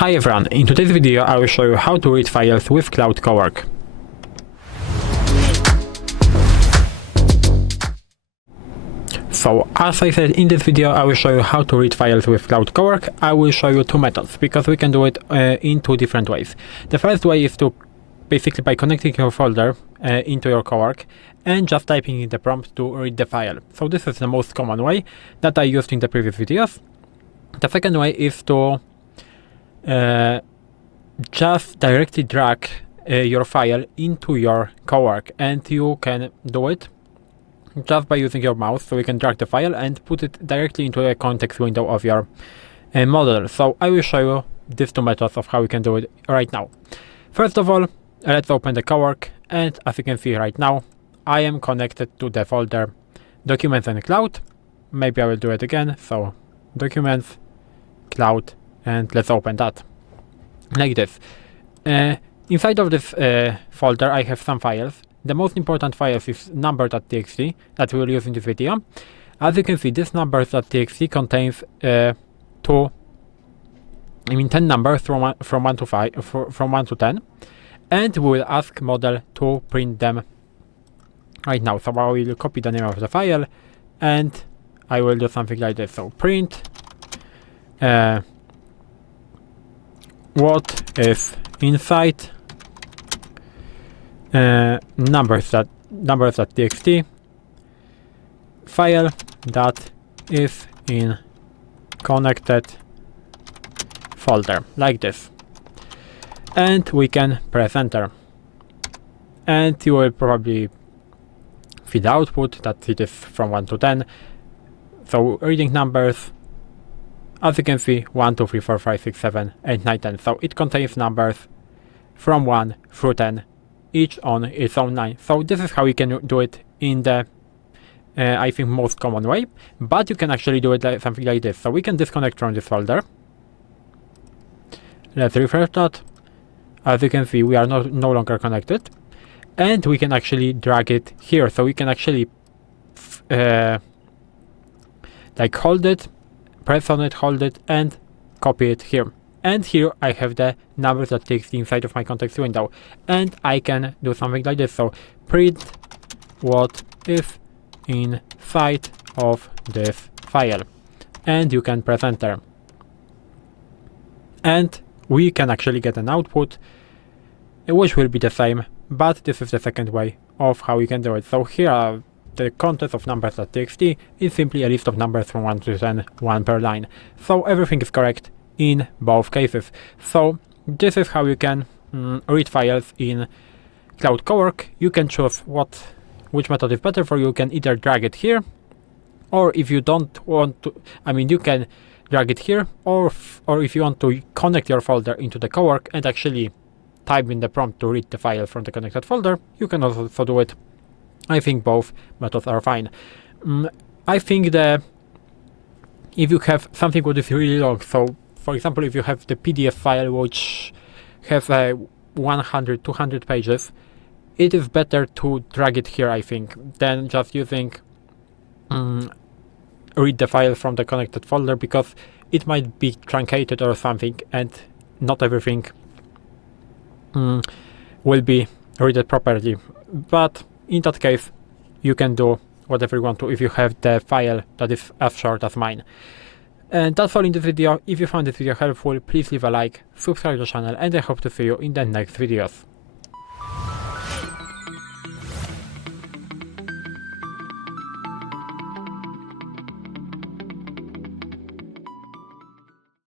Hi everyone, in today's video I will show you how to read files with Claude Cowork. So as I said, in this video I will show you how to read files with Claude Cowork. I will show you two methods because we can do it in two different ways. The first way is to basically by connecting your folder into your Cowork and just typing in the prompt to read the file. So this is the most common way that I used in the previous videos. The second way is to just directly drag your file into your Cowork, and you can do it just by using your mouse. So you can drag the file and put it directly into a context window of your model. So I will show you these two methods of how you can do it right now. First of all, let's open the Cowork, and as you can see right now, I am connected to the folder Documents and Cloud. Maybe I will do it again. So Documents, Cloud, and let's open that like this. Inside of this folder I have some files. The most important files is numbers.txt that we will use in this video. As you can see, this numbers.txt contains 10 numbers from 1 to 10, and we will ask model to print them right now. So I will copy the name of the file and I will do something like this. So print what is inside numbers.txt file that is in connected folder, like this. And we can press enter. And you will probably see the output that it is from 1 to 10. So reading numbers, as you can see, 1, 2, 3, 4, 5, 6, 7, 8, 9, 10. So it contains numbers from 1 through 10, each on its own line. So this is how you can do it in the, I think, most common way. But you can actually do it like something like this. So we can disconnect from this folder. Let's refresh that. As you can see, we are no longer connected. And we can actually drag it here. So we can actually like hold it, press on it, hold it, and copy it here. And here I have the numbers.txt inside of my context window. And I can do something like this. So print what is inside of this file. And you can press enter. And we can actually get an output, which will be the same, but this is the second way of how you can do it. So here are the contents of numbers.txt is simply a list of numbers from 1 to 10, 1 per line. So everything is correct in both cases. So this is how you can read files in Claude Cowork. You can choose which method is better for you. You can either drag it here, or if you don't want to, you can drag it here, or if you want to connect your folder into the Cowork and actually type in the prompt to read the file from the connected folder, you can also do it. I think both methods are fine. I think that if you have something that is really long, so for example, if you have the PDF file which has 100, 200 pages, it is better to drag it here, I think, than just using read the file from the connected folder, because it might be truncated or something, and not everything will be read properly. But in that case, you can do whatever you want to if you have the file that is as short as mine. And that's all in this video. If you found this video helpful, please leave a like, subscribe to the channel, and I hope to see you in the next videos.